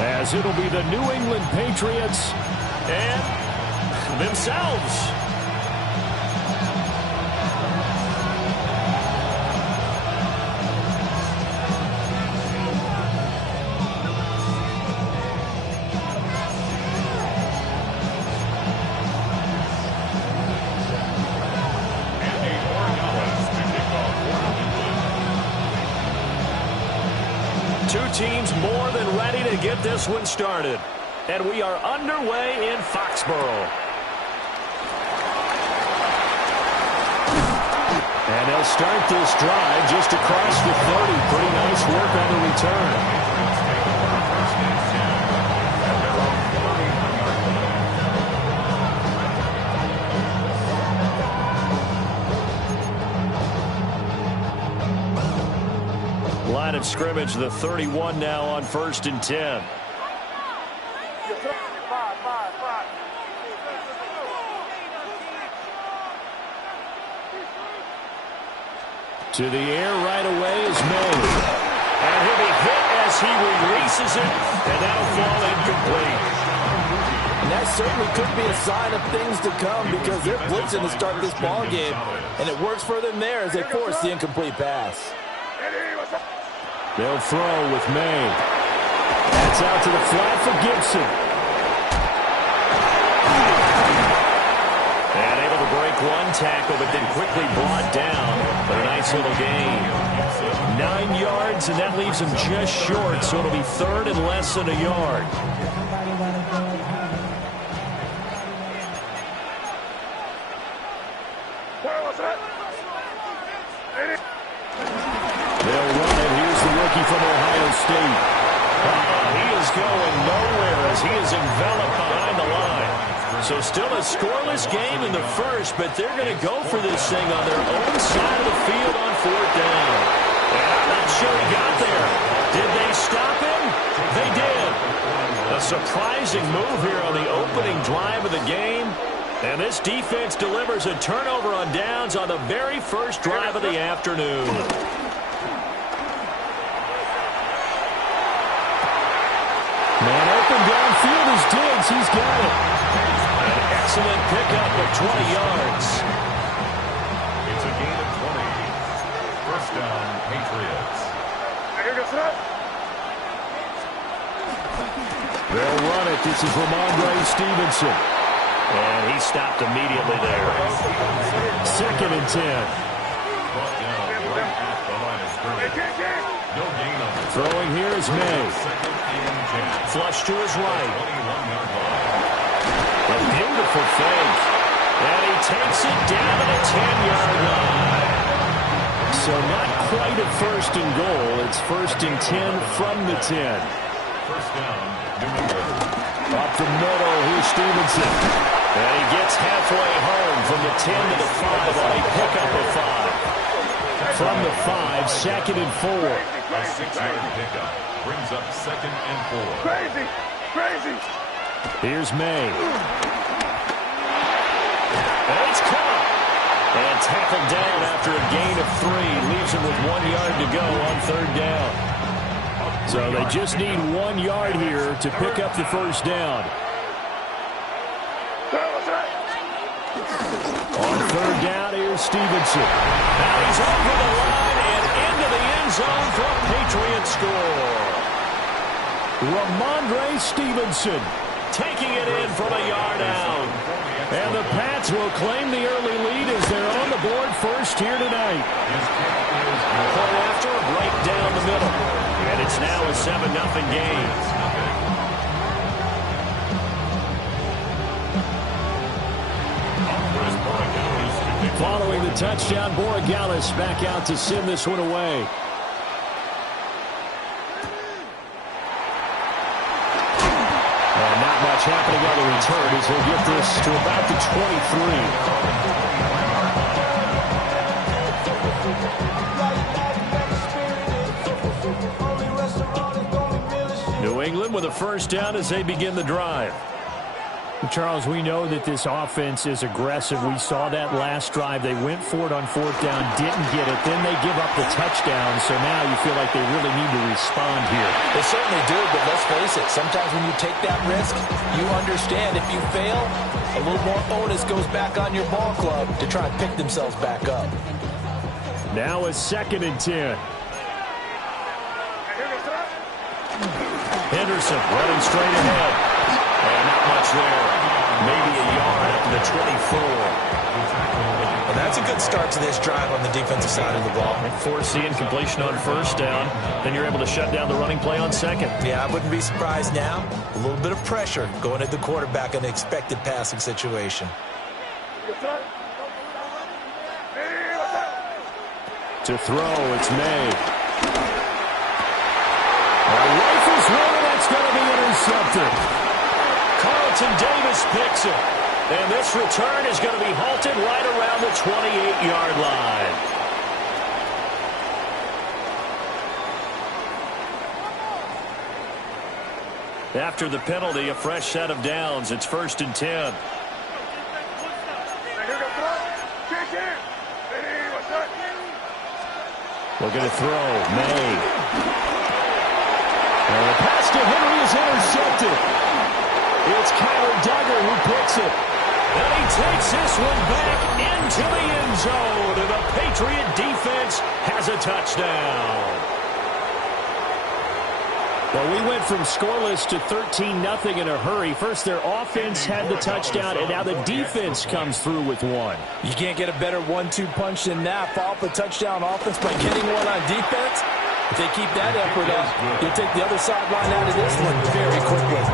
as it'll be the New England Patriots and themselves. Two teams more than ready to get this one started. And we are underway in Foxborough. And they'll start this drive just across the 30. Pretty nice work on the return. Line of scrimmage, the 31 now on 1st and 10. To the air right away is May. And he'll be hit as he releases it, and that'll fall incomplete. And that certainly could be a sign of things to come because they're blitzing to start this ball game, and it works for them there as they force the incomplete pass. They'll throw with May. That's out to the flat for Gibson. And able to break one tackle, but then quickly brought down. But a nice little gain. 9 yards, and that leaves him just short, so it'll be 3rd and less than a yard. They'll run it. Here's the rookie from Ohio State. He is going nowhere as he is enveloped behind the line. So still a scoreless game in the first, but they're going to go for this thing on their own side of the field on 4th down. And I'm not sure he got there. Did they stop him? They did. A surprising move here on the opening drive of the game. And this defense delivers a turnover on downs on the very first drive of the afternoon. Man open downfield is Diggs. He's got it. An excellent pickup of 20 yards. It's a gain of 20. 1st down, Patriots. They'll run it. This is Ramondre Stevenson. And he stopped immediately there. 2nd and 10. Brought down right at the line of scrimmage. No gain on the Throwing here is May. 2nd and 10. Flush to his right. 21-yard line. A beautiful fake. And he takes it down to the 10-yard line. So not quite a 1st and goal. It's 1st and 10 from the 10. 1st down, New England. Up the middle, here's Stevenson. And he gets halfway home from the 10 to the 5 on a pickup of 5. From the 5, 2nd and 4. A 6-yard pickup brings up 2nd and 4. Crazy! Crazy! Here's May. And it's caught. And tackled down after a gain of 3. Leaves him with 1 yard to go on 3rd down. So they just need 1 yard here to pick up the 1st down. On 3rd down, here's Stevenson. Now he's over the line and into the end zone for a Patriot score. Ramondre Stevenson taking it in from a yard out. And the Pats will claim the early lead as they're on the board first here tonight. Play after, right down the middle. And it's now a 7-0 game. Following the touchdown, Borregales back out to send this one away. And not much happening on the return as he'll get this to about the 23. New England with a 1st down as they begin the drive. Charles, we know that this offense is aggressive. We saw that last drive. They went for it on 4th down, didn't get it. Then they give up the touchdown. So now you feel like they really need to respond here. They certainly do, but let's face it. Sometimes when you take that risk, you understand if you fail, a little more onus goes back on your ball club to try and pick themselves back up. Now a 2nd and 10. Henderson running straight ahead. And not much there. Maybe a yard up to the 24. Well, that's a good start to this drive on the defensive side of the ball. Forcing completion on 1st down. Then you're able to shut down the running play on 2nd. Yeah, I wouldn't be surprised now. A little bit of pressure going at the quarterback in an expected passing situation. To throw, it's May. Rifles one, that's going to be intercepted. Carlton Davis picks it. And this return is going to be halted right around the 28-yard line. After the penalty, a fresh set of downs. It's 1st and 10. Looking to throw. May. And the pass to Henry is intercepted. It's Kyler Duggar who picks it. And he takes this one back into the end zone. And the Patriot defense has a touchdown. Well, we went from scoreless to 13-0 in a hurry. First, their offense had the touchdown, and now the defense comes through with one. You can't get a better 1-2 punch than that. Follow up a touchdown offense by getting one on defense. If they keep that effort up, you'll take the other sideline out of this one very quickly.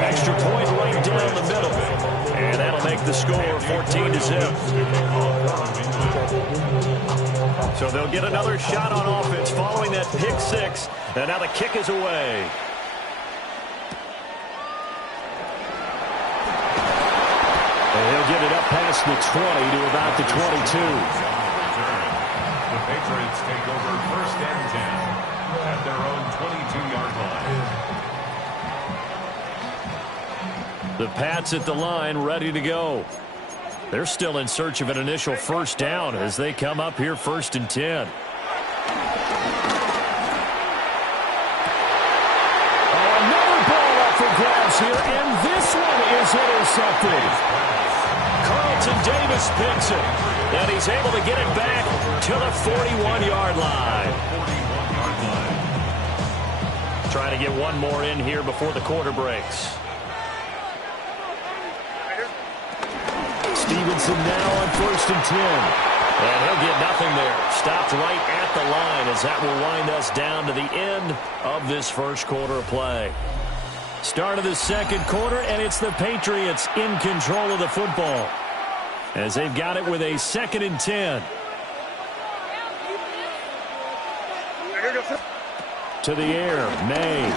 Extra point right down the middle. And that'll make the score 14-0. So they'll get another shot on offense following that pick 6. And now the kick is away. And he'll get it up past the 20 to about the 22. The Patriots take over 1st and 10 at their own 22-yard line. The Pats at the line, ready to go. They're still in search of an initial 1st down as they come up here 1st and 10. Another ball up for grabs here, and this one is intercepted. Carlton Davis picks it, and he's able to get it back to the 41-yard line. Trying to get one more in here before the quarter breaks. Stevenson now on 1st and 10. And he'll get nothing there. Stopped right at the line as that will wind us down to the end of this 1st quarter of play. Start of the 2nd quarter, and it's the Patriots in control of the football as they've got it with a 2nd and 10. To the air, May.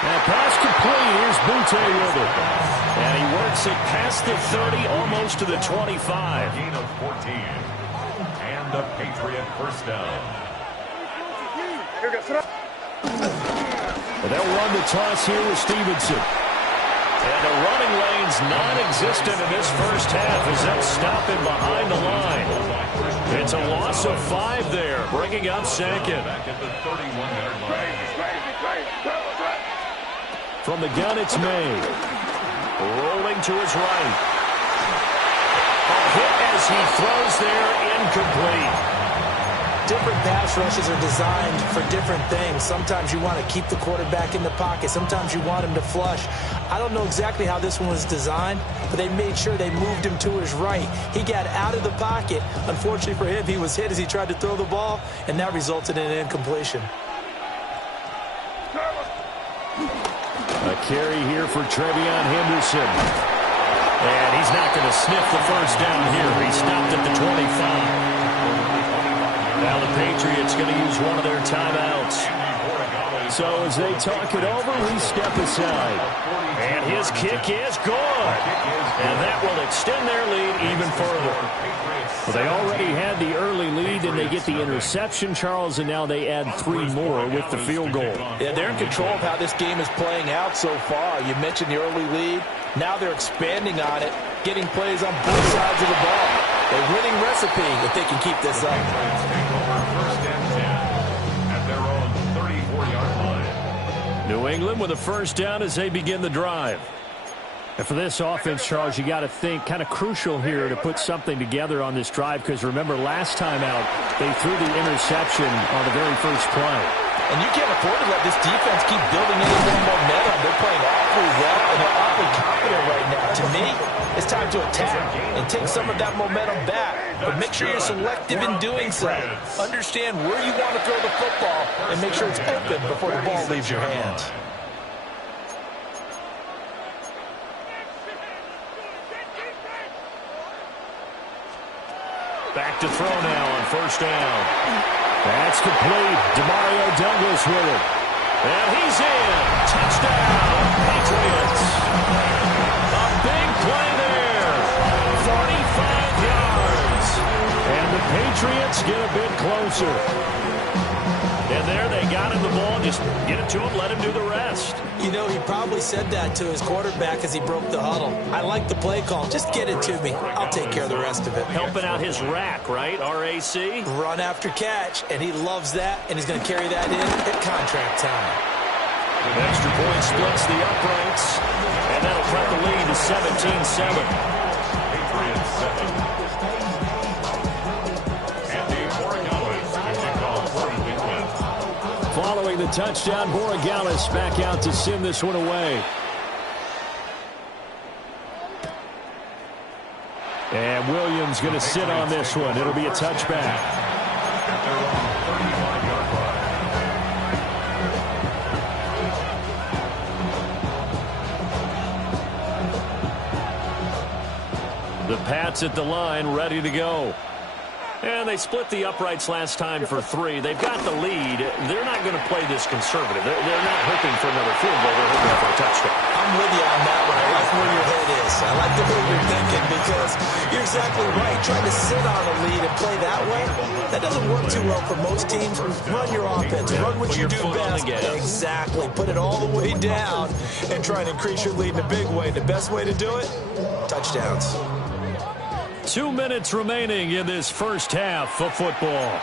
That pass complete. Here's Butte with it. And he works it past the 30, almost to the 25. Gain of 14. And a Patriot 1st down. And they'll run the toss here with Stevenson. And the running lane's non-existent in this 1st half as they'll stop him behind the line. It's a loss of 5 there, bringing up 2nd. Back at the 31-yard line. From the gun, it's May. Rolling to his right. A hit as he throws there, incomplete. Different pass rushes are designed for different things. Sometimes you want to keep the quarterback in the pocket. Sometimes you want him to flush. I don't know exactly how this one was designed, but they made sure they moved him to his right. He got out of the pocket. Unfortunately for him, he was hit as he tried to throw the ball, and that resulted in an incompletion. A carry here for Trevion Henderson. And he's not going to sniff the 1st down here. He stopped at the 25. Now the Patriots going to use one of their timeouts. So as they talk it over, we step aside. And his kick is good. And that will extend their lead even further. Well, they already had the early lead, and they get the interception, Charles, and now they add 3 more with the field goal. Yeah, they're in control of how this game is playing out so far. You mentioned the early lead. Now they're expanding on it, getting plays on both sides of the ball. A winning recipe if they can keep this up. First and 10 at their own 34-yard line. New England with a first down as they begin the drive. And for this offense, Charles, you got to think kind of crucial here to put something together on this drive, because remember last time out they threw the interception on the very first play. And you can't afford to let this defense keep building any more momentum. They're playing awfully well, and they're awfully confident right now. To me, it's time to attack and take some of that momentum back. But make sure you're selective in doing so. Understand where you want to throw the football and make sure it's open before the ball leaves your hands. Back to throw now on first down. That's complete. Demario Douglas with it. And he's in. Touchdown, Patriots. A big play there. 45 yards. And the Patriots get a bit closer. And there they got him the ball. Just get it to him, let him do the rest. You know, he probably said that to his quarterback as he broke the huddle. I like the play call. Just get it to me. I'll take care of the rest of it. Helping out his rack, right? R-A-C? Run after catch, and he loves that, and he's going to carry that in at contract time. An extra point splits the uprights, and that'll cut the lead to 17-7. Patriots 7. Following the touchdown, Borregales back out to send this one away. And Williams going to sit on this one. It'll be a touchback. At their own 35-yard line. The Pats at the line, ready to go. And they split the uprights last time for 3. They've got the lead. They're not going to play this conservative. They're not hoping for another field goal. They're hoping for a touchdown. I'm with you on that one. I like where your head is. I like the way you're thinking, because you're exactly right. Trying to sit on a lead and play that way, that doesn't work too well for most teams. Run your offense. Run what you do best. Exactly. Put it all the way down and try and increase your lead in a big way. The best way to do it? Touchdowns. 2 minutes remaining in this first half of football.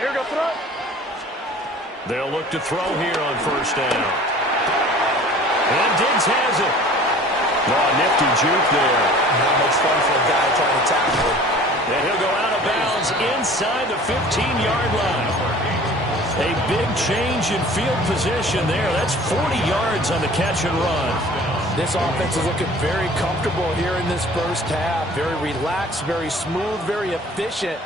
Here go throw. They'll look to throw here on first down. And Diggs has it. Oh, nifty juke there. Not much fun for a guy trying to tackle him. And he'll go out of bounds inside the 15-yard line. A big change in field position there. That's 40 yards on the catch and run. This offense is looking very comfortable here in this first half. Very relaxed, very smooth, very efficient.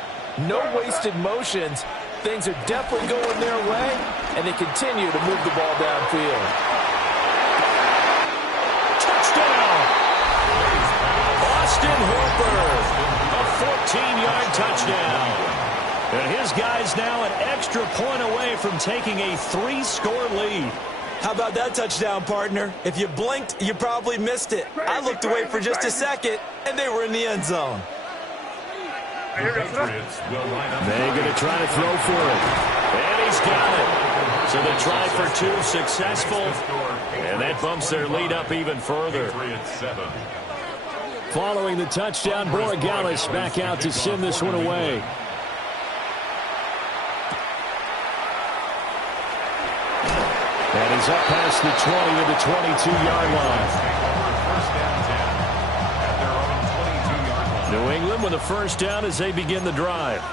No wasted motions. Things are definitely going their way, and they continue to move the ball downfield. Touchdown! Austin Hooper. A 14-yard touchdown. And his guys now an extra point away from taking a 3-score lead. How about that touchdown, partner? If you blinked, you probably missed it. I looked away for just a second, and they were in the end zone. The Patriots will line up. They're going to try to throw for it. And he's got it. So the try for 2 successful. And that bumps their lead up even further. Patriots 7. Following the touchdown, Borregales back out to send this one away. And he's up past the 20 to the 22-yard line. New England with a first down as they begin the drive.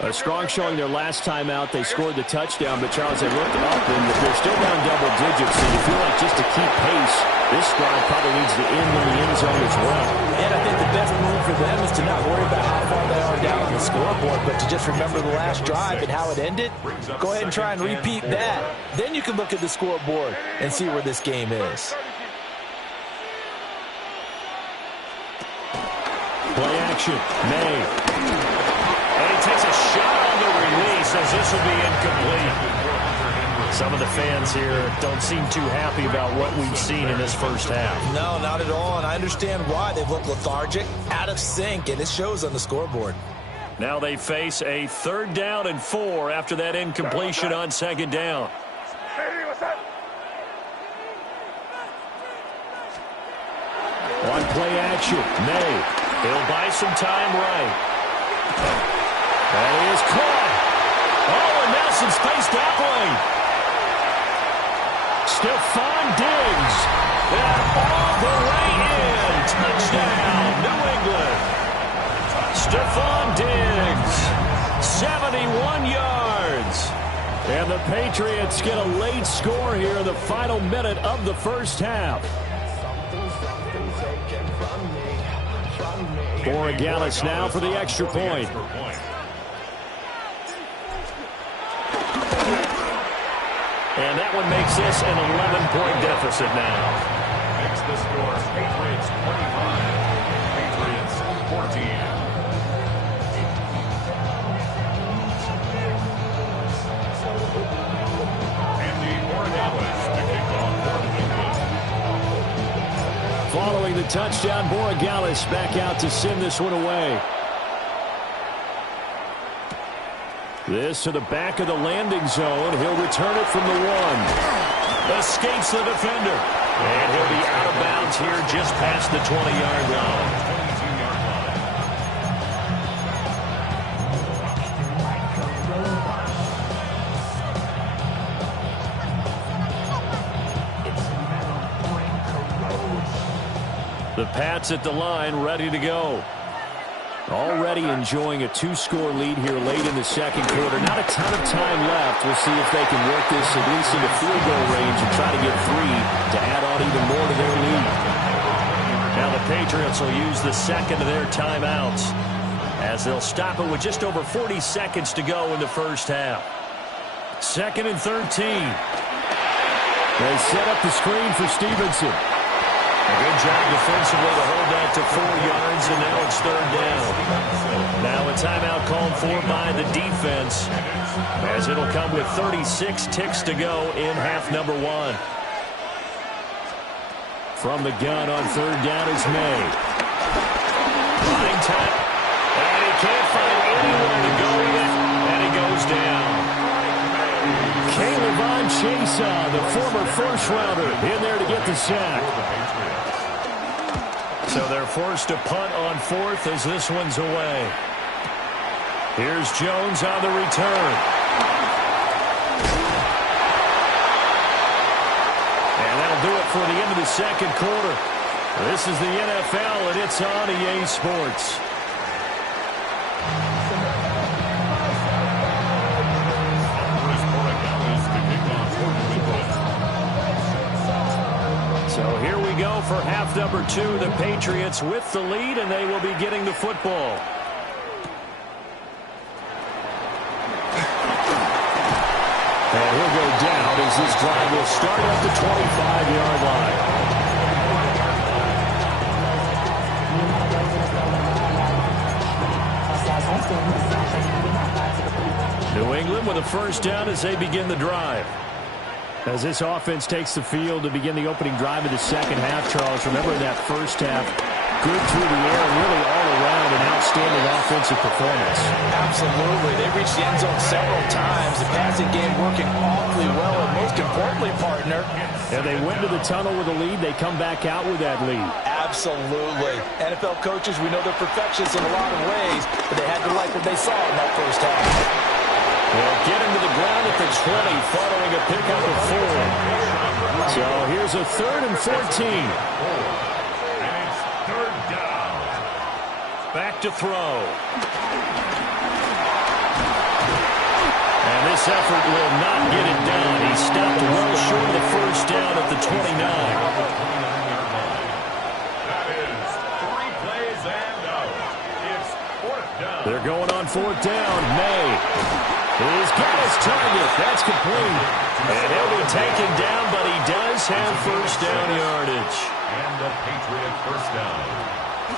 A strong showing their last time out. They scored the touchdown, but Charles, they looked up, and they're still down double digits, so you feel like just to keep pace, this drive probably needs to end in the end zone as well. And I think the best move for them is to not worry about how far they are down on the scoreboard, but to just remember the last drive and how it ended. Go ahead and try and repeat that. Then you can look at the scoreboard and see where this game is. Play action. May. And he takes a shot on the release as this will be incomplete. Some of the fans here don't seem too happy about what we've seen in this first half. No, not at all, and I understand why. They've looked lethargic, out of sync, and it shows on the scoreboard. Now they face a 3rd down and 4 after that incompletion on 2nd down. On play action, May. He'll buy some time right. That is caught. Oh, and now some space that way. Stephon Diggs. And all the way in. Touchdown, New England. Stephon Diggs. 71 yards. And the Patriots get a late score here in the final minute of the first half. jourd now for the extra point. And that one makes this an 11-point deficit now. Makes the score Patriots 25, Patriots 14. Following the touchdown, jourd back out to send this one away. This to the back of the landing zone. He'll return it from the 1. Escapes the defender. And he'll be out of bounds here just past the 20-yard line. The Pats at the line, ready to go. Already enjoying a 2-score lead here late in the second quarter. Not a ton of time left. We'll see if they can work this at least into field goal range and try to get 3 to add on even more to their lead. Now the Patriots will use the second of their timeouts as they'll stop it with just over 40 seconds to go in the first half. 2nd and 13. They set up the screen for Stevenson. A good job defensively to hold that to 4 yards, and now it's 3rd down. Now a timeout called for by the defense, as it'll come with 36 ticks to go in half number 1. From the gun on 3rd down is May. Line time, and he can't find anywhere to go yet, and he goes down. K'Lavon Chaisson, the former first-rounder, in there to get the sack. So they're forced to punt on 4th as this one's away. Here's Jones on the return. And that'll do it for the end of the second quarter. This is the NFL, and it's on EA Sports. So here we go for half number 2. The Patriots with the lead, and they will be getting the football. And he'll go down as this drive will start at the 25-yard line. New England with a first down as they begin the drive. As this offense takes the field to begin the opening drive of the second half, Charles, remember in that first half, good through the air, really all around an outstanding offensive performance. Absolutely. They reached the end zone several times. The passing game working awfully well, and most importantly, partner. And they went to the tunnel with a lead. They come back out with that lead. Absolutely. NFL coaches, we know they're perfectionists in a lot of ways, but they had to like what they saw in that first half. They'll get him to the ground at the 20 following a pickup of 4. So here's a 3rd and 14. And it's 3rd down. Back to throw. And this effort will not get it done. He stopped well short of the first down at the 29. That is 3 plays and out. It's 4th down. They're going on 4th down. May. He's got his target. That's complete. And he'll be taken down, but he does have first down yardage. And the Patriot first down.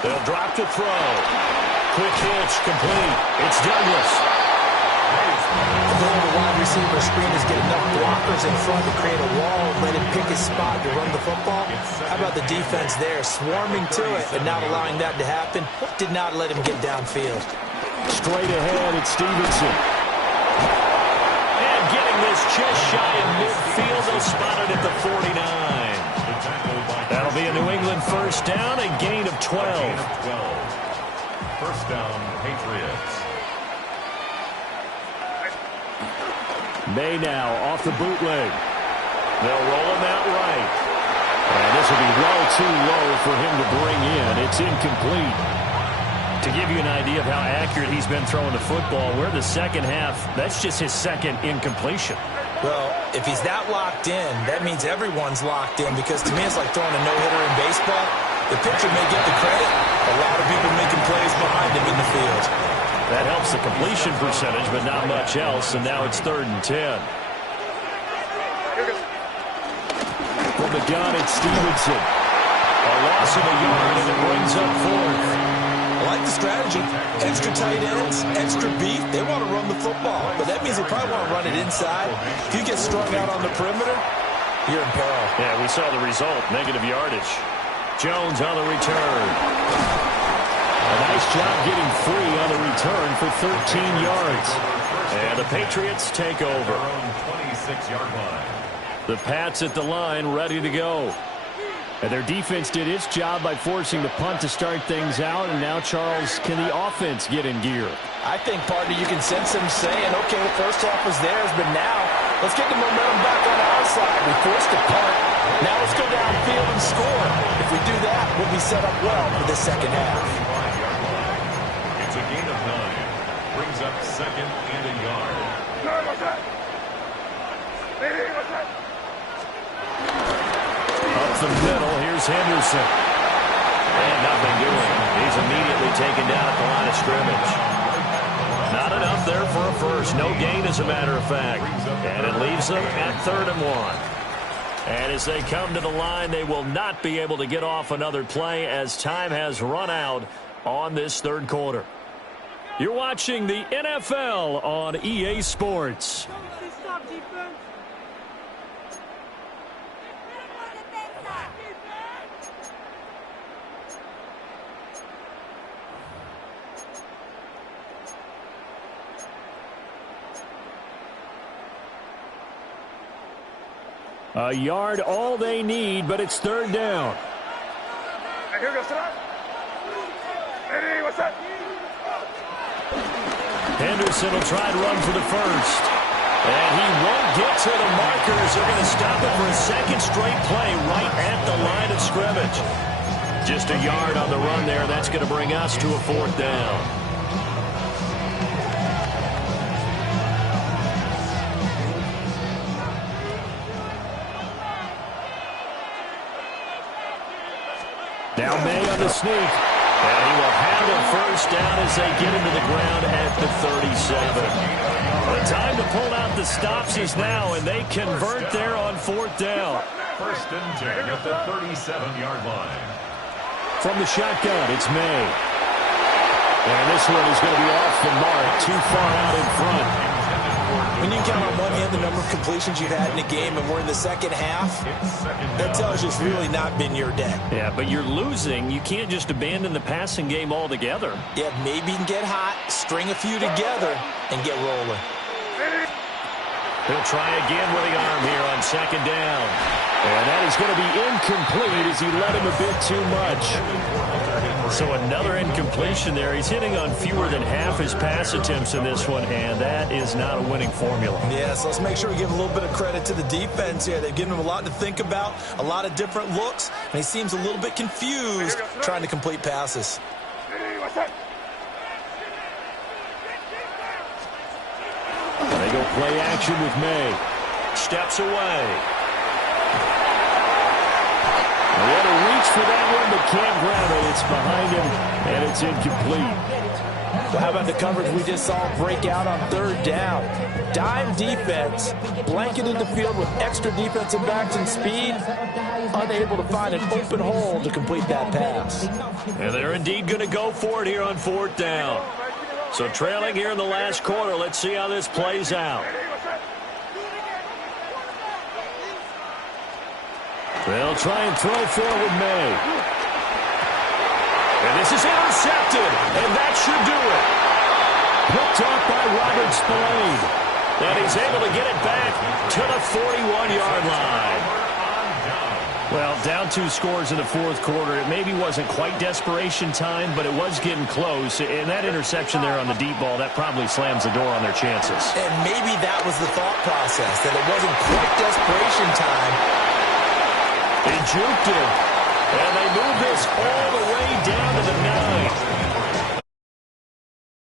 They'll drop to throw. Quick hitch, complete. It's Douglas. The goal of the wide receiver screen is get enough blockers in front to create a wall and let him pick his spot to run the football. How about the defense there, swarming to it and not allowing that to happen? Did not let him get downfield. Straight ahead, it's Stevenson. And getting this just shy of midfield, they'll spot it at the 49. That'll be a New England first down, a gain of 12. First down, Patriots. May now off the bootleg. They'll roll him out right. And this will be well too low for him to bring in. It's incomplete. To give you an idea of how accurate he's been throwing the football, we're the second half. That's just his second incompletion. Well, if he's that locked in, that means everyone's locked in, because to me it's like throwing a no-hitter in baseball. The pitcher may get the credit. A lot of people making plays behind him in the field. That helps the completion percentage, but not much else, and now it's 3rd and 10. From the gun, it's Stevenson. A loss of a yard, and it brings up 4th. I like the strategy. Extra tight ends, extra beef. They want to run the football, but that means they probably want to run it inside. If you get strung out on the perimeter, you're in peril. Yeah, we saw the result, negative yardage. Jones on the return. A nice job getting free on the return for 13 yards. And the Patriots take over. 26-yard line. The Pats at the line, ready to go. And their defense did its job by forcing the punt to start things out. And now, Charles, can the offense get in gear? I think, partner, you can sense them saying, okay, the first half was theirs, but now let's get the momentum back on our side. We forced a punt. Now let's go downfield and score. If we do that, we'll be set up well for the second half. It's a gain of 9. Brings up 2nd and a yard. Up the middle, here's Henderson. And nothing doing. He's immediately taken down at the line of scrimmage. Not enough there for a first. No gain, as a matter of fact. And it leaves them at 3rd and 1. And as they come to the line, they will not be able to get off another play as time has run out on this 3rd quarter. You're watching the NFL on EA Sports. A yard, all they need, but it's 3rd down. Henderson will try to run for the first. And he won't get to the markers. They're going to stop it for a second straight play right at the line of scrimmage. Just a yard on the run there. That's going to bring us to a 4th down. Now May on the sneak. And he will have the first down as they get into the ground at the 37. The time to pull out the stops is now, and they convert there on 4th down. 1st and 10 at the 37-yard line. From the shotgun, it's May. And this one is going to be off the mark, too far out in front. When you count on one hand the number of completions you've had in a game and we're in the second half, that tells you it's really not been your day. Yeah, but you're losing. You can't just abandon the passing game altogether. Yeah, maybe you can get hot, string a few together, and get rolling. He'll try again with the arm here on 2nd down. And that is going to be incomplete as he let him a bit too much. So another incompletion there. He's hitting on fewer than half his pass attempts in this one, and that is not a winning formula. Yeah, so let's make sure we give a little bit of credit to the defense here. They've given him a lot to think about, a lot of different looks, and he seems a little bit confused trying to complete passes. They go play action with May. Steps away. He had to reach for that one, but can't grab it. It's behind him, and it's incomplete. Well, how about the coverage we just saw break out on 3rd down? Dime defense, blanketed the field with extra defensive backs and speed, unable to find an open hole to complete that pass. And they're indeed going to go for it here on 4th down. So trailing here in the last quarter, let's see how this plays out. They'll try and throw forward May. And this is intercepted, and that should do it. Picked off by Robert Spillane. And he's able to get it back to the 41-yard line. Well, down 2 scores in the 4th quarter. It maybe wasn't quite desperation time, but it was getting close. And that interception there on the deep ball, that probably slams the door on their chances. And maybe that was the thought process, that it wasn't quite desperation time. They juked him. And they move this all the way down to the 9.